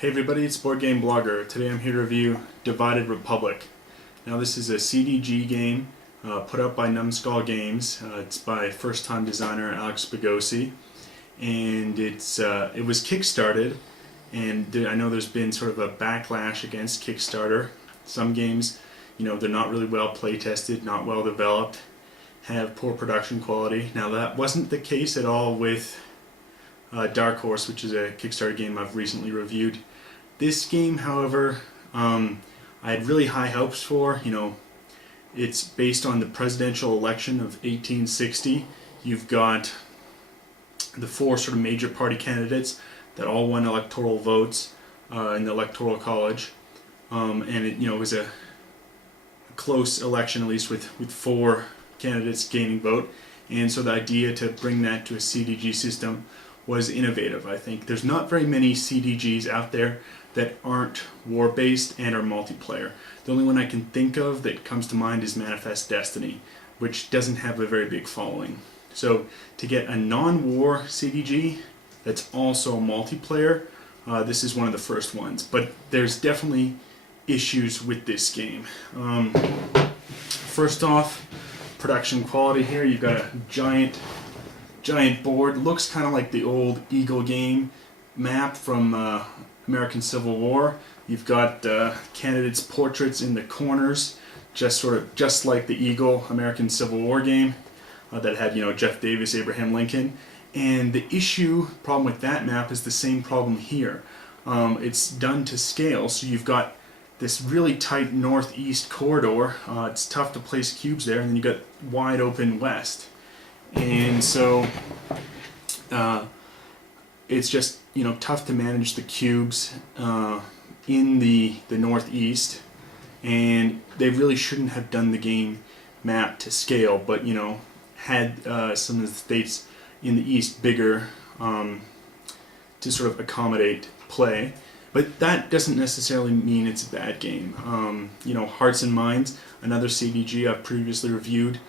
Hey everybody, it's Boardgame Blogger. Today I'm here to review Divided Republic. Now this is a CDG game put out by Numbskull games. It's by first-time designer Alex Bagosy, and it was kickstarted, and I know there's been sort of a backlash against Kickstarter. Some games, they're not really well play-tested, not well developed, have poor production quality. Now that wasn't the case at all with Dark Horse, which is a Kickstarter game I've recently reviewed. This game, however, I had really high hopes for. It's based on the presidential election of 1860. You've got the four sort of major party candidates that all won electoral votes in the Electoral College, and it was a close election, at least with four candidates gaining vote. And so the idea to bring that to a CDG system was innovative. I think there's not very many CDGs out there that aren't war-based and are multiplayer. The only one I can think of that comes to mind is Manifest Destiny, which doesn't have a very big following. So to get a non-war CDG that's also multiplayer, this is one of the first ones. But there's definitely issues with this game. First off, production quality here. You've got a giant board. Looks kind of like the old Eagle game map from American Civil War. You've got candidates' portraits in the corners, just like the Eagle American Civil War game that had Jeff Davis, Abraham Lincoln. And the problem with that map is the same problem here. It's done to scale, so you've got this really tight northeast corridor. It's tough to place cubes there, and then you've got wide open west. And so it's just tough to manage the cubes in the northeast, and they really shouldn't have done the game map to scale, but had some of the states in the east bigger to sort of accommodate play. But that doesn't necessarily mean it's a bad game. Hearts and Minds, another CDG I've previously reviewed.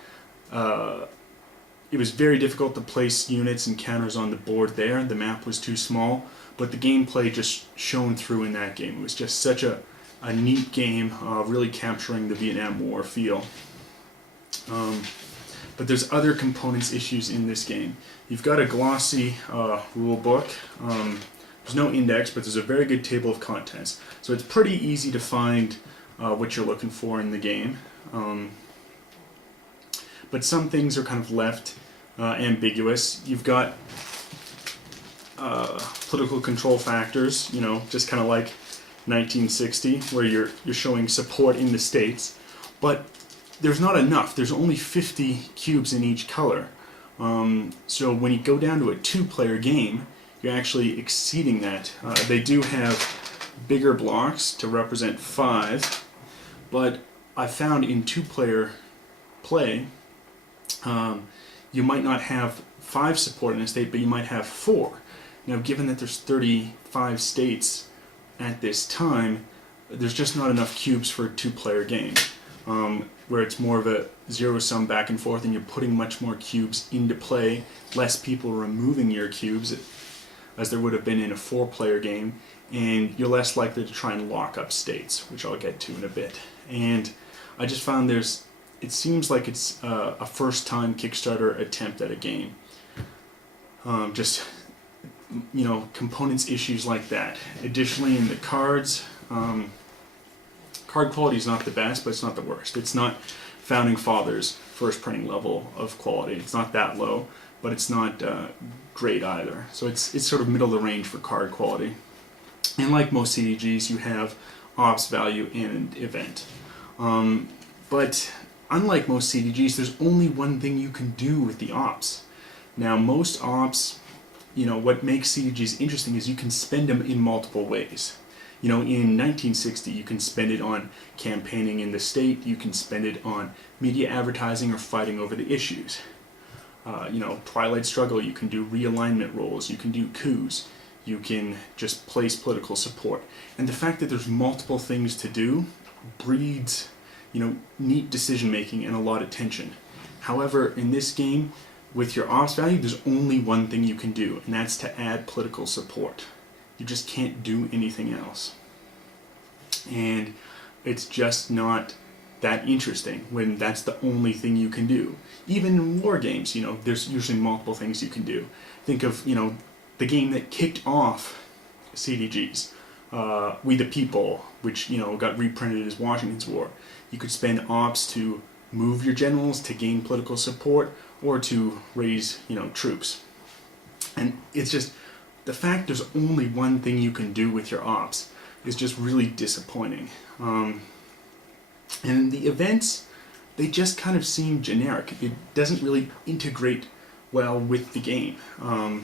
It was very difficult to place units and counters on the board there. The map was too small, but the gameplay just shone through in that game. It was just such a neat game, really capturing the Vietnam War feel. But there's other components issues in this game. You've got a glossy rule book. There's no index, but there's a very good table of contents. So it's pretty easy to find what you're looking for in the game. But some things are kind of left ambiguous. You've got political control factors, just kind of like 1960, where you're showing support in the states, but there's not enough. There's only 50 cubes in each color. So when you go down to a two-player game, you're actually exceeding that. They do have bigger blocks to represent 5, but I found in two-player play, you might not have 5 support in a state, but you might have 4. Now, given that there's 35 states at this time, there's just not enough cubes for a two-player game, where it's more of a zero-sum back and forth, and you're putting much more cubes into play, less people removing your cubes, as there would have been in a 4-player game, and you're less likely to try and lock up states, which I'll get to in a bit. And I just found it seems like it's a first-time Kickstarter attempt at a game. Components issues like that. Additionally, in the cards, card quality is not the best, but it's not the worst. It's not Founding Fathers' first printing level of quality. It's not that low, but it's not great either. So it's sort of middle of the range for card quality. And like most CDGs, you have ops value and event. But unlike most CDGs, there's only one thing you can do with the ops. Now, most ops, what makes CDGs interesting is you can spend them in multiple ways. In 1960, you can spend it on campaigning in the state, you can spend it on media advertising or fighting over the issues. Twilight Struggle, you can do realignment rolls, you can do coups, you can just place political support. And the fact that there's multiple things to do breeds neat decision making and a lot of tension. However, in this game, with your ops value, there's only one thing you can do, and that's to add political support. You just can't do anything else. And it's just not that interesting when that's the only thing you can do. Even in war games, you know, there's usually multiple things you can do. Think of, you know, the game that kicked off CDGs, We the People, which, you know, got reprinted as Washington's War. You could spend ops to move your generals, to gain political support, or to raise, you know, troops. And it's just, the fact there's only one thing you can do with your ops is just really disappointing. And the events, they just kind of seem generic. It doesn't really integrate well with the game. You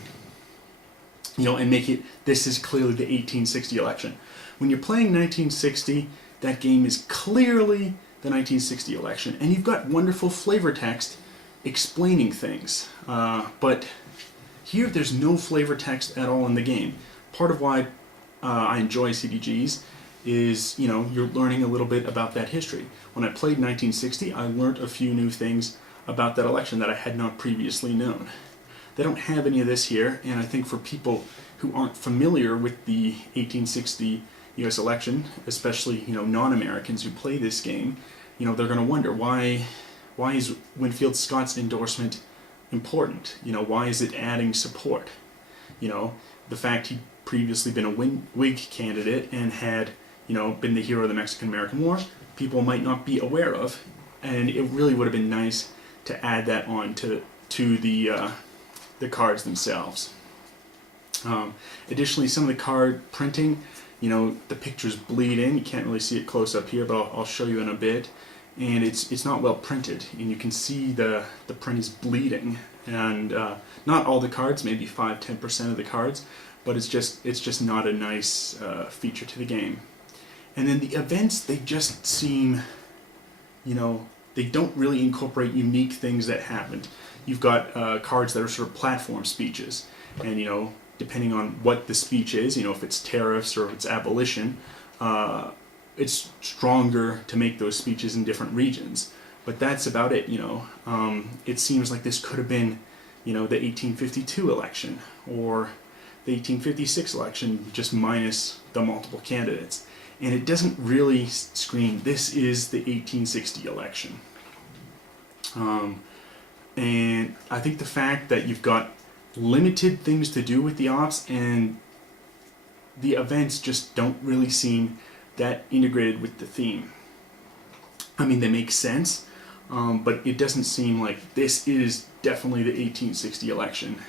know, and make it, this is clearly the 1860 election. When you're playing 1960, that game is clearly the 1960 election, and you've got wonderful flavor text explaining things. But here, there's no flavor text at all in the game. Part of why I enjoy CDGs is, you know, you're learning a little bit about that history. When I played 1960, I learned a few new things about that election that I had not previously known. They don't have any of this here, and I think for people who aren't familiar with the 1860 U.S. election, especially, you know, non-Americans who play this game, you know, they're going to wonder why is Winfield Scott's endorsement important? You know, why is it adding support? You know, the fact he'd previously been a Whig candidate and had, you know, been the hero of the Mexican-American War, people might not be aware of, and it really would have been nice to add that on to the cards themselves. Additionally, some of the card printing, you know, the pictures bleed in. You can't really see it close up here, but I'll show you in a bit. And it's not well printed, and you can see the print is bleeding. And not all the cards, maybe 5-10% of the cards, but it's just not a nice feature to the game. And then the events, they just seem, you know, they don't really incorporate unique things that happened. You've got cards that are sort of platform speeches, and, you know, depending on what the speech is, you know, if it's tariffs or if it's abolition, it's stronger to make those speeches in different regions. But that's about it, you know. It seems like this could have been, you know, the 1852 election or the 1856 election, just minus the multiple candidates. And it doesn't really scream, this is the 1860 election. And I think the fact that you've got limited things to do with the ops and the events just don't really seem that integrated with the theme. I mean, they make sense, but it doesn't seem like this is definitely the 1860 election.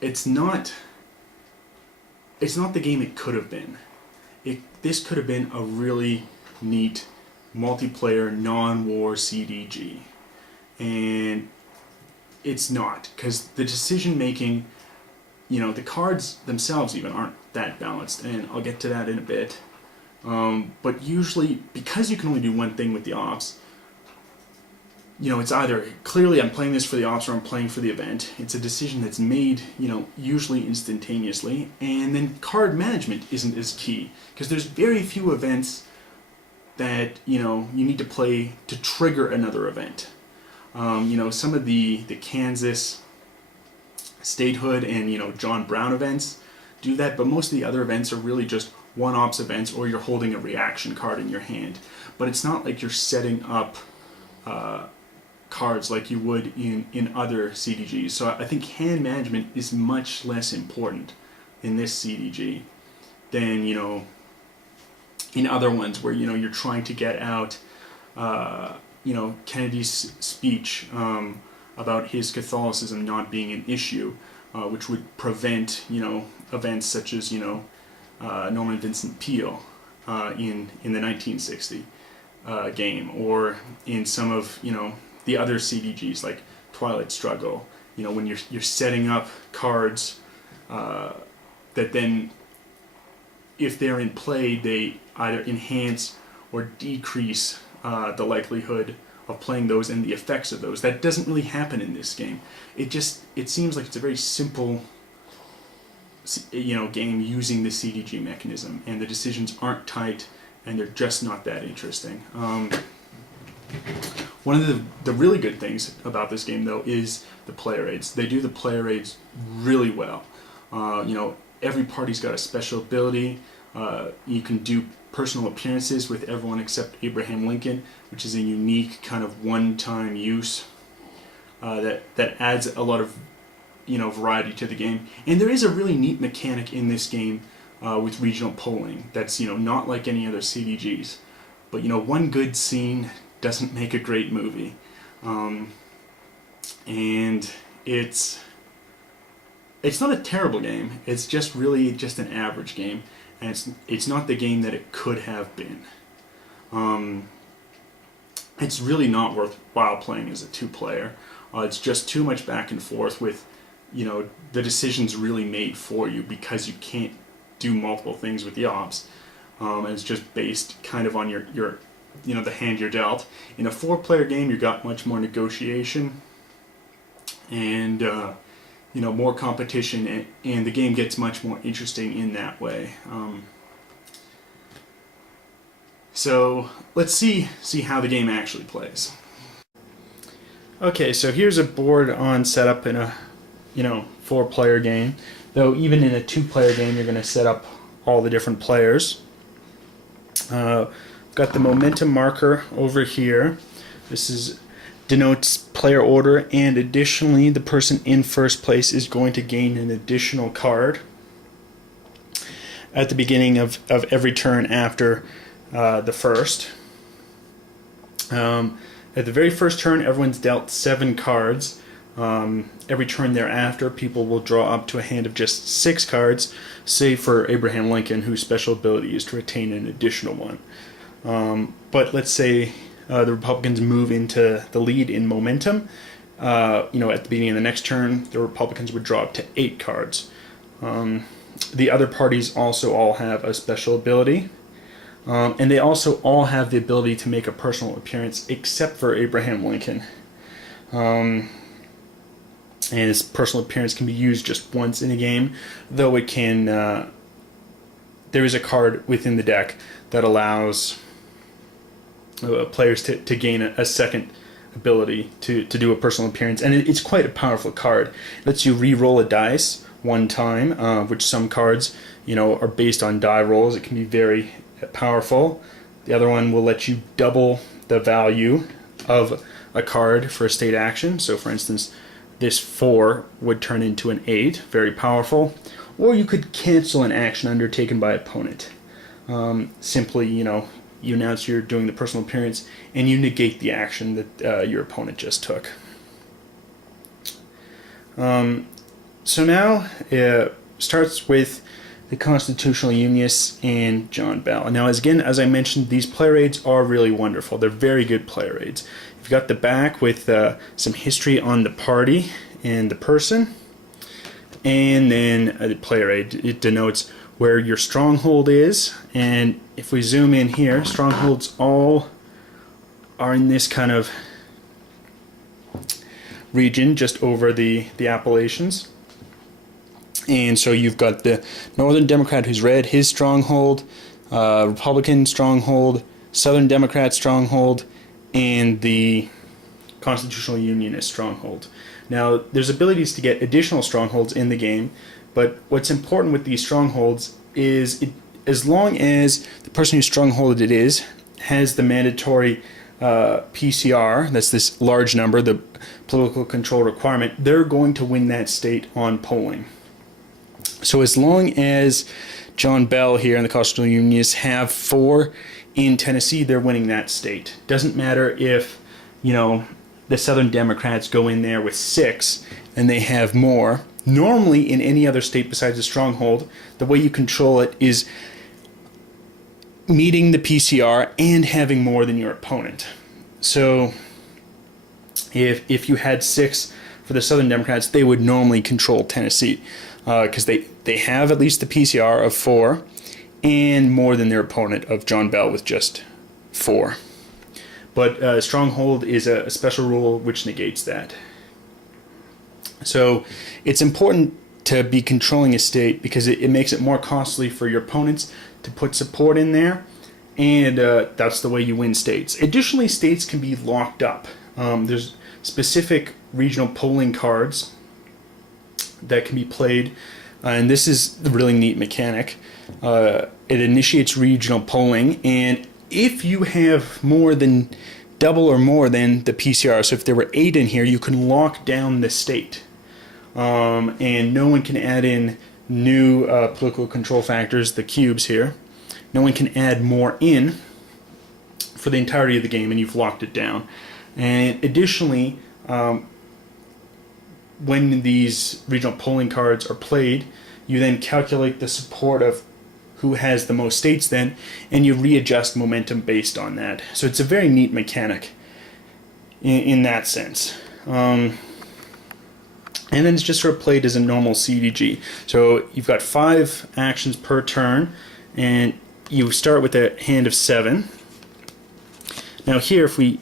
It's not the game it could have been. This could have been a really neat multiplayer non-war CDG. And it's not, because the decision making, you know, the cards themselves even aren't that balanced, and I'll get to that in a bit. But usually, because you can only do one thing with the ops, you know, it's either clearly I'm playing this for the ops or I'm playing for the event. It's a decision that's made, you know, usually instantaneously, and then card management isn't as key, because there's very few events that, you know, you need to play to trigger another event. You know, some of the Kansas statehood and, you know, John Brown events do that, but most of the other events are really just one-ops events, or you're holding a reaction card in your hand. But it's not like you're setting up cards like you would in other CDGs. So I think hand management is much less important in this CDG than, you know, in other ones where, you know, you're trying to get out you know, Kennedy's speech about his Catholicism not being an issue, which would prevent, you know, events such as, you know, Norman Vincent Peale in the 1960 game, or in some of, you know, the other CDGs like Twilight Struggle. You know, when you're setting up cards that then, if they're in play, they either enhance or decrease the likelihood of playing those and the effects of those. That doesn't really happen in this game. It seems like it's a very simple, you know, game using the CDG mechanism, and the decisions aren't tight, and they're just not that interesting. One of the really good things about this game, though, is the player aids. They do the player aids really well. You know, every party's got a special ability. You can do personal appearances with everyone except Abraham Lincoln, which is a unique kind of one-time use that adds a lot of variety to the game. And there is a really neat mechanic in this game with regional polling that's not like any other CDGs. But one good scene doesn't make a great movie, and it's not a terrible game. It's just really just an average game, and it's not the game that it could have been. It's really not worthwhile playing as a two-player. It's just too much back and forth with, the decisions really made for you because you can't do multiple things with the ops. And it's just based kind of on your the hand you're dealt. In a four-player game, you've got much more negotiation and more competition, and the game gets much more interesting in that way. So let's see how the game actually plays. Okay, so here's a board on setup in a four-player game. Though even in a two-player game, you're going to set up all the different players. Got the momentum marker over here. This denotes player order, and additionally the person in first place is going to gain an additional card at the beginning of every turn after the first. At the very first turn, everyone's dealt 7 cards. Every turn thereafter, people will draw up to a hand of just 6 cards, save for Abraham Lincoln, whose special ability is to retain an additional one. But let's say the Republicans move into the lead in momentum. At the beginning of the next turn, the Republicans would draw up to 8 cards. The other parties also all have a special ability. And they also all have the ability to make a personal appearance, except for Abraham Lincoln. And his personal appearance can be used just once in a game, though it can. There is a card within the deck that allows players to gain a second ability to do a personal appearance, and it's quite a powerful card. It lets you re-roll a dice one time, which some cards are based on die rolls. It can be very powerful. The other one will let you double the value of a card for a state action. So for instance, this 4 would turn into an 8, very powerful. Or you could cancel an action undertaken by opponent. Simply, you announce you're doing the personal appearance and you negate the action that your opponent just took. So now it starts with the Constitutional Unionists and John Bell. Now, as I mentioned, these player aids are really wonderful. They're very good player aids. You've got the back with some history on the party and the person, and then the player aid. It denotes where your stronghold is, and if we zoom in here, strongholds all are in this kind of region just over the Appalachians. And so you've got the Northern Democrat, who's red, his stronghold, Republican stronghold, Southern Democrat stronghold, and the Constitutional Unionist stronghold. Now, there's abilities to get additional strongholds in the game, but what's important with these strongholds is as long as the person whose stronghold it is has the mandatory PCR, that's this large number, the political control requirement, they're going to win that state on polling. So as long as John Bell here and the Constitutional Unionists have 4 in Tennessee, they're winning that state. Doesn't matter if, the Southern Democrats go in there with 6 and they have more. Normally, in any other state besides a stronghold, the way you control it is meeting the PCR and having more than your opponent. So if you had 6 for the Southern Democrats, they would normally control Tennessee because they have at least the PCR of 4 and more than their opponent of John Bell with just 4. But stronghold is a special rule which negates that. So it's important to be controlling a state because it makes it more costly for your opponents to put support in there, and that's the way you win states. Additionally, states can be locked up. There's specific regional polling cards that can be played and this is the really neat mechanic. It initiates regional polling, and if you have more than double or more than the PCR, so if there were 8 in here, you can lock down the state. And no one can add in new political control factors, the cubes here. No one can add more in for the entirety of the game, and you've locked it down. And additionally, when these regional polling cards are played, you then calculate the support of who has the most states then, and you readjust momentum based on that. So it's a very neat mechanic in that sense. And then it's just sort of played as a normal CDG. So you've got 5 actions per turn, and you start with a hand of 7. Now here, if we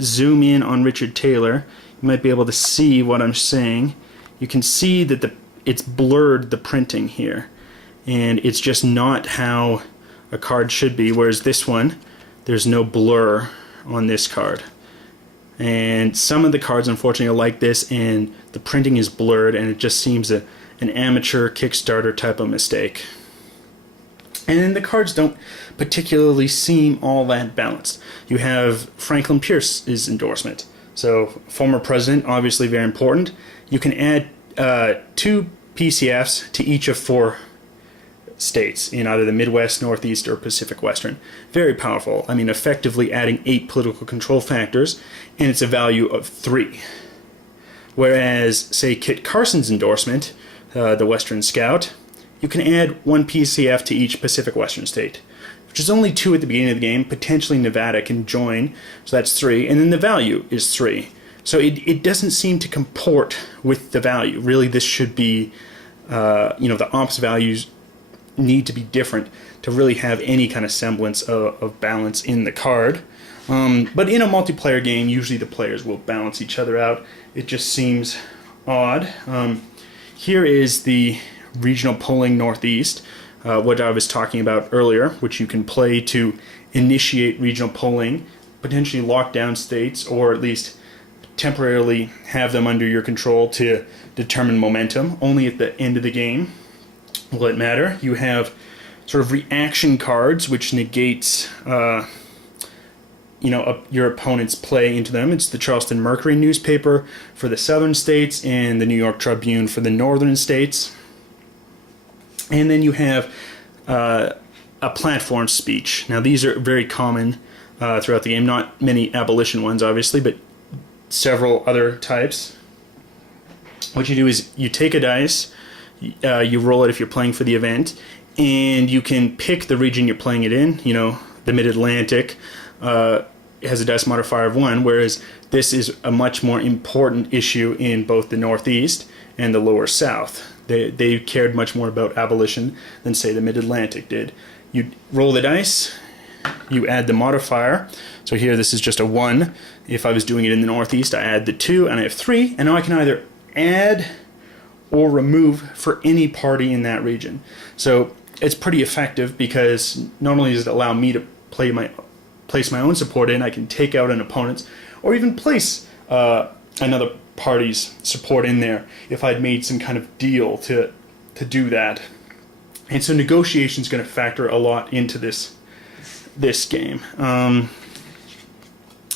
zoom in on Richard Taylor, you might be able to see what I'm saying. You can see that it's blurred, the printing here, and it's just not how a card should be, whereas this one, there's no blur on this card. And some of the cards, unfortunately, are like this, and the printing is blurred, and it just seems an amateur Kickstarter type of mistake. And then the cards don't particularly seem all that balanced. You have Franklin Pierce's endorsement. So, former president, obviously very important. You can add 2 PCFs to each of 4 states in either the Midwest, Northeast, or Pacific Western. Very powerful. I mean, effectively adding 8 political control factors, and it's a value of 3. Whereas, say, Kit Carson's endorsement, the Western Scout, you can add 1 PCF to each Pacific Western state, which is only 2 at the beginning of the game. Potentially Nevada can join, so that's 3, and then the value is 3. So it doesn't seem to comport with the value. Really, this should be, the ops values need to be different to really have any kind of semblance of balance in the card. But in a multiplayer game, usually the players will balance each other out. It just seems odd. Here is the regional polling Northeast, what I was talking about earlier, which you can play to initiate regional polling, potentially lock down states, or at least temporarily have them under your control to determine momentum. Only at the end of the game will it matter. You have sort of reaction cards, which negates your opponent's play into them. It's the Charleston Mercury newspaper for the southern states and the New York Tribune for the northern states. And then you have a platform speech. Now these are very common throughout the game. Not many abolition ones, obviously, but several other types. What you do is you take a dice, you roll it if you're playing for the event, and you can pick the region you're playing it in. You know, the Mid-Atlantic has a dice modifier of 1, whereas this is a much more important issue in both the Northeast and the Lower South. They cared much more about abolition than, say, the Mid-Atlantic did. You roll the dice, you add the modifier. So here this is just a 1. If I was doing it in the Northeast, I add the 2, and I have 3, and now I can either add or remove for any party in that region. So it's pretty effective, because not only does it allow me to place my own support in, I can take out an opponent's, or even place another party's support in there if I'd made some kind of deal to do that. And so negotiation is going to factor a lot into this game. And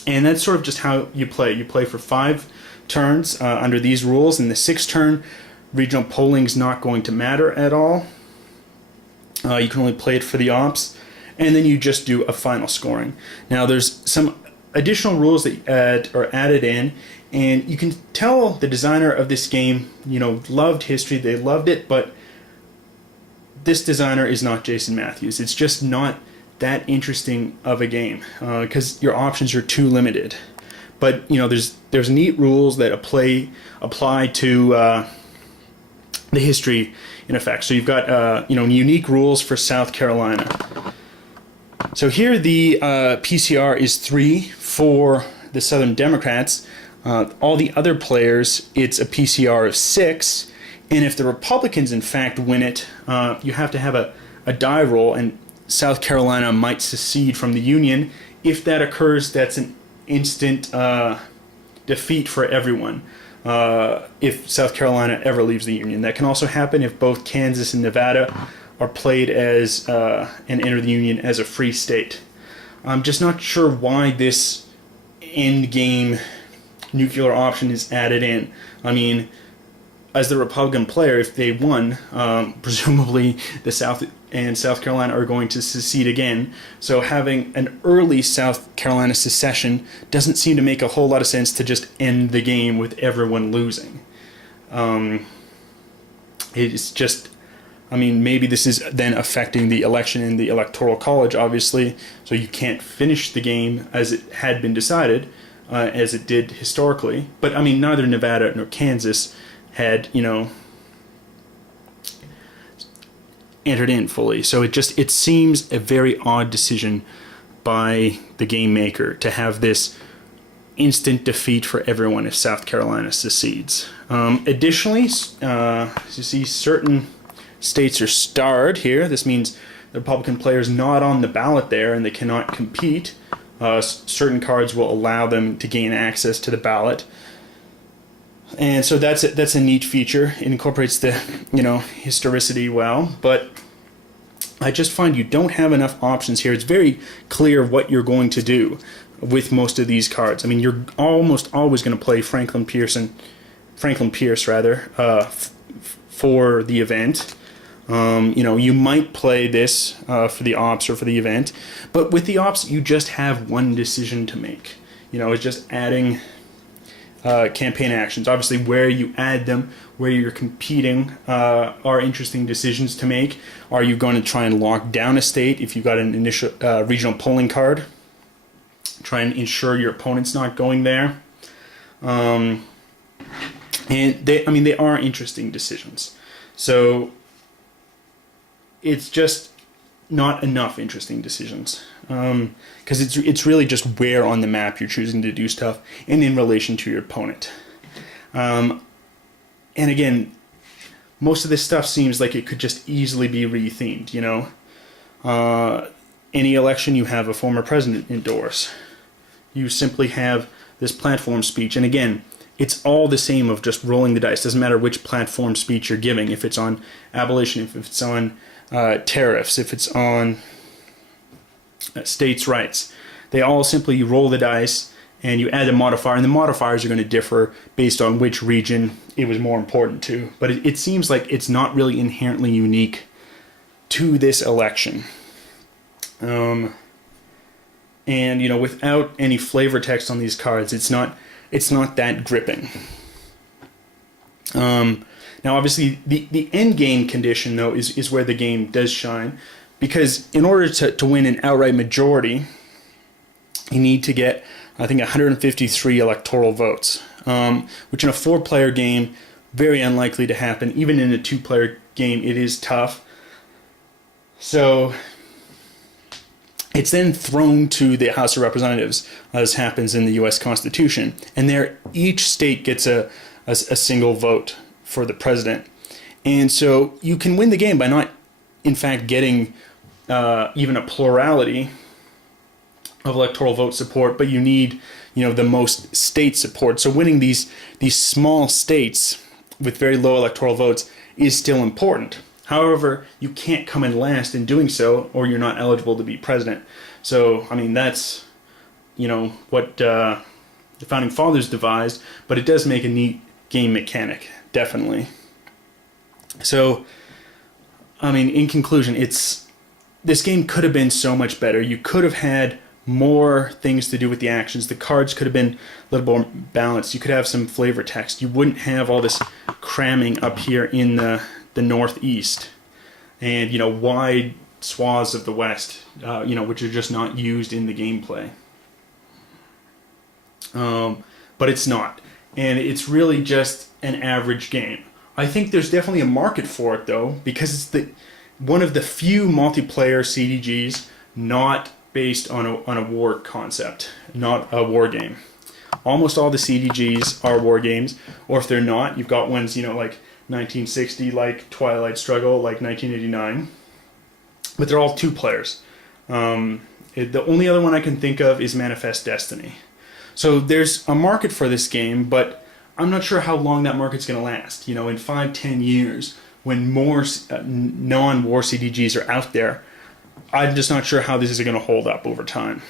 that's sort of just how you play. You play for 5 turns under these rules. In the 6th turn, regional polling is not going to matter at all. You can only play it for the ops, and then you just do a final scoring. Now there's some additional rules that are added in, and you can tell the designer of this game, loved history, they loved it, but this designer is not Jason Matthews. It's just not that interesting of a game, because your options are too limited. But there's neat rules that apply to the history in effect. So you've got unique rules for South Carolina. So here the PCR is 3 for the Southern Democrats. All the other players, it's a PCR of 6. And if the Republicans, in fact, win it, you have to have a die roll, and South Carolina might secede from the Union. If that occurs, that's an instant defeat for everyone. if South Carolina ever leaves the Union. That can also happen if both Kansas and Nevada are played as and enter the Union as a free state. I'm just not sure why this end game nuclear option is added in. I mean, as the Republican player, if they won, presumably the South and South Carolina are going to secede again. So having an early South Carolina secession doesn't seem to make a whole lot of sense to just end the game with everyone losing. It's just, I mean, maybe this is then affecting the election in the Electoral College, obviously, so you can't finish the game as it had been decided, as it did historically. But, I mean, neither Nevada nor Kansas had, entered in fully. So it seems a very odd decision by the game maker to have this instant defeat for everyone if South Carolina secedes. Additionally, you see certain states are starred here. This means the Republican player's not on the ballot there and they cannot compete. Certain cards will allow them to gain access to the ballot. And so that's a neat feature. It incorporates the, historicity well, but I just find you don't have enough options here. It's very clear what you're going to do with most of these cards. I mean, you're almost always going to play Franklin Pierce for the event. You might play this for the ops or for the event, but with the ops, you just have one decision to make. It's just adding campaign actions. Obviously, where you add them, where you're competing, are interesting decisions to make. Are you going to try and lock down a state if you've got an initial regional polling card? Try and ensure your opponent's not going there. And they are interesting decisions. So it's just not enough interesting decisions. Because it's really just where on the map you're choosing to do stuff and in relation to your opponent. And again, most of this stuff seems like it could just easily be rethemed, Any election, you have a former president endorse. You simply have this platform speech. And again, it's all the same of just rolling the dice. Doesn't matter which platform speech you're giving. If it's on abolition, if it's on tariffs, if it's on states' rights. They all simply roll the dice and you add a modifier, and the modifiers are going to differ based on which region it was more important to. But it seems like it's not really inherently unique to this election. And without any flavor text on these cards, it's not that gripping. Now, obviously, the end game condition, though, is where the game does shine. Because in order to win an outright majority, you need to get, I think, 153 electoral votes, which in a 4-player game, very unlikely to happen. Even in a 2-player game, it is tough. So it's then thrown to the House of Representatives, as happens in the U.S. Constitution. And there, each state gets a single vote for the president. And so you can win the game by not, in fact, getting even a plurality of electoral vote support, but you need, the most state support. So winning these small states with very low electoral votes is still important. However, you can't come in last in doing so, or you're not eligible to be president. So, I mean, that's, what the Founding Fathers devised, but it does make a neat game mechanic, definitely. So, I mean, in conclusion, this game could have been so much better. You could have had more things to do with the actions. The cards could have been a little more balanced. You could have some flavor text. You wouldn't have all this cramming up here in the Northeast and, wide swaths of the West, which are just not used in the gameplay. But it's not. And it's really just an average game. I think there's definitely a market for it, though, because it's one of the few multiplayer CDGs not based on a war concept, not a war game. Almost all the CDGs are war games, or if they're not, you've got ones, like 1960, like Twilight Struggle, like 1989, but they're all 2 players. The only other one I can think of is Manifest Destiny. So there's a market for this game, but I'm not sure how long that market's going to last. You know, in 5-10 years, when more non-war CDGs are out there, I'm just not sure how this is going to hold up over time.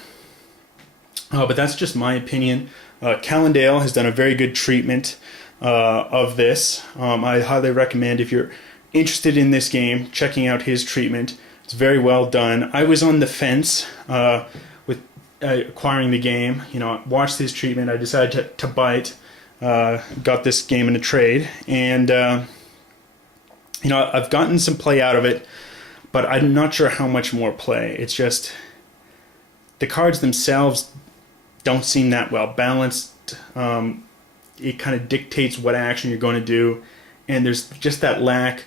But that's just my opinion. Callendale has done a very good treatment of this. I highly recommend, if you're interested in this game, checking out his treatment. It's very well done. I was on the fence with acquiring the game. You know, watched his treatment. I decided to buy it. Got this game in a trade, and you know, I've gotten some play out of it, but I'm not sure how much more play. It's just the cards themselves don't seem that well balanced. It kind of dictates what action you're going to do, and there's just that lack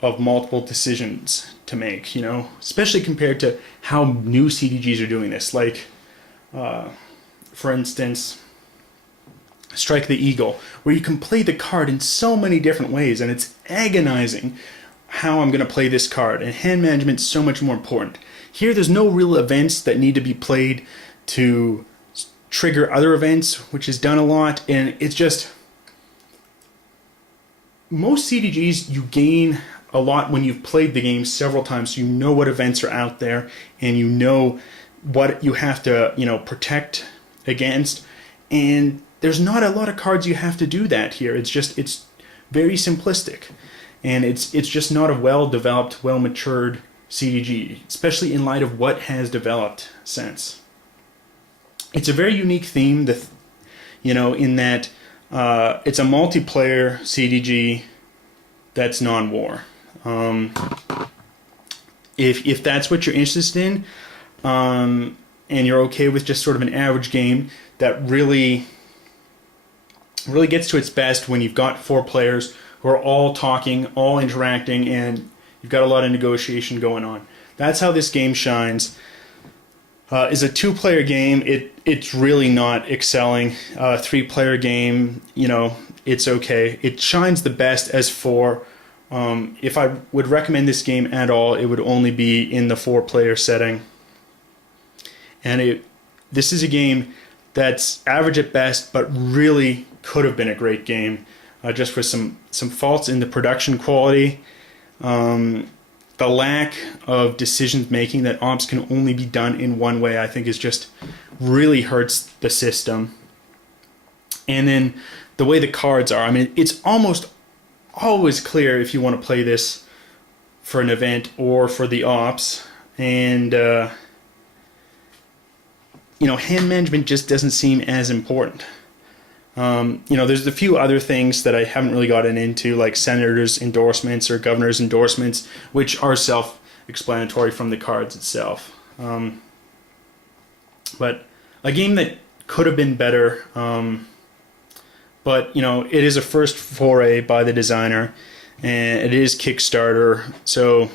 of multiple decisions to make, you know, especially compared to how new CDGs are doing this. Like, for instance, Strike the Eagle, where you can play the card in so many different ways, and it's agonizing how I'm going to play this card, and hand management's so much more important. Here, there's no real events that need to be played to trigger other events, which is done a lot, and it's just, most CDGs you gain a lot when you've played the game several times, so you know what events are out there, and you know what you have to, you know, protect against, and there's not a lot of cards you have to do that here. It's just, it's very simplistic, and it's just not a well-developed, well-matured CDG, especially in light of what has developed since. It's a very unique theme, you know, in that it's a multiplayer CDG that's non-war. If that's what you're interested in, and you're okay with just sort of an average game that really gets to its best when you've got 4 players who are all talking, all interacting, and you've got a lot of negotiation going on. That's how this game shines. Is a 2-player game, it's really not excelling. 3-player game, you know, it's okay. It shines the best as 4. If I would recommend this game at all, it would only be in the 4-player setting. And this is a game that's average at best, but really could have been a great game, just for some faults in the production quality, the lack of decision making, that ops can only be done in one way, I think is just really hurts the system. And then the way the cards are, I mean, it's almost always clear if you want to play this for an event or for the ops, and you know, hand management just doesn't seem as important. You know, there's a few other things that I haven't really gotten into, like senators' endorsements or governors' endorsements, which are self-explanatory from the cards itself. But a game that could have been better, but, you know, it is a first foray by the designer, and it is Kickstarter, so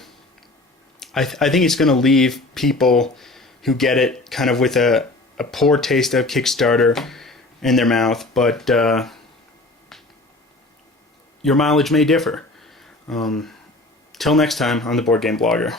I think it's going to leave people who get it kind of with a poor taste of Kickstarter in their mouth, but your mileage may differ. Till next time on the Board Game Blogger.